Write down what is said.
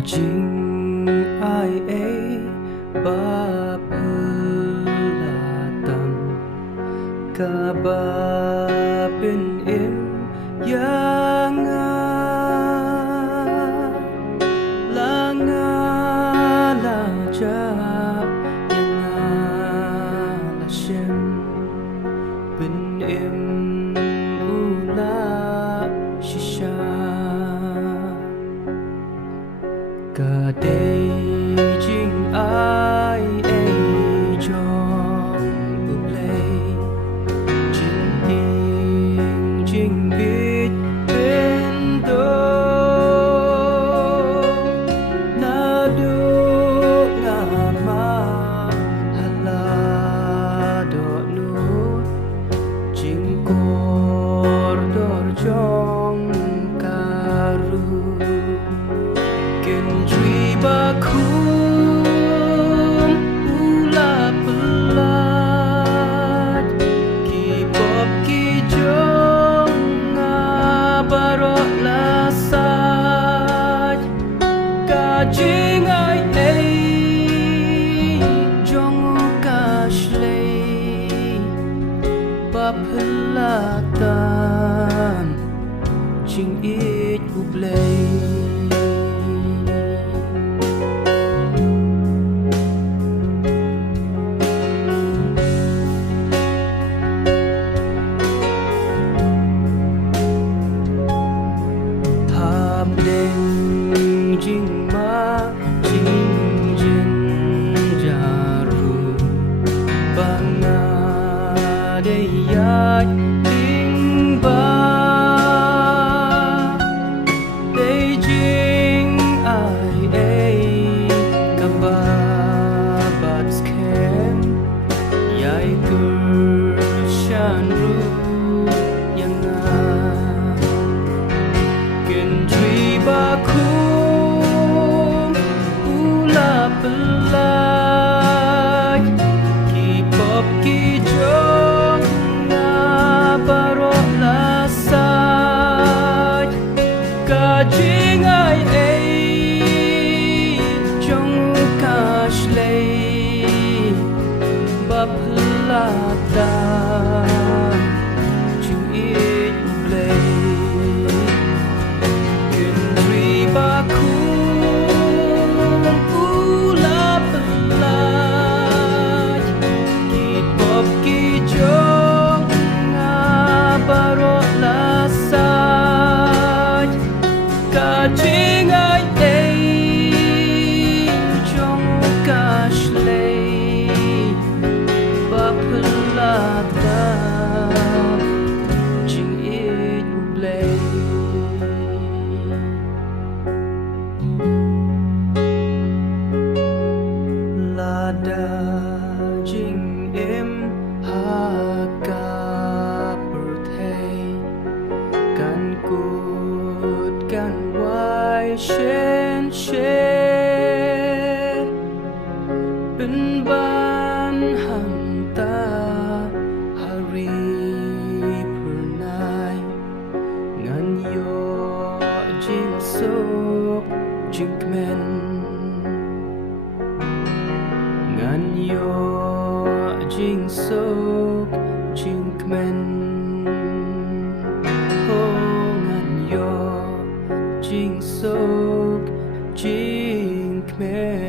jing ai ấy ba pelatan ka ba bên em yang la nga la cha yang la shem bên em u la shisha cả đây chính ai ấy trong bụi lầy chính tình chính biết bên đâu na do ngà ma hala do nu chính cor dor trong karu Bakum ula pelat Kipop kijong ngabarok lasat Kajing ai ay jong ukashlay Bapelatan jing it ublay jing ma jing jin jaru banga de ya ding ba de jing ai ai ka ba bat skem yai gur shan ru yang na ken tree ba pelaj Kipop kijong ngabarok lasat Kajing ai ay jong ukashlay Bapelatan jing it ublay Kendri baku Kajing ai ay jong ukashlay Bapelatan jing it ublay Lada jing em haka perthai kan cút kan wai shen shen bên ban hằng ta hari purnai ngan yo jing sok jing men ngan yo jing sok jing men jing sok jing men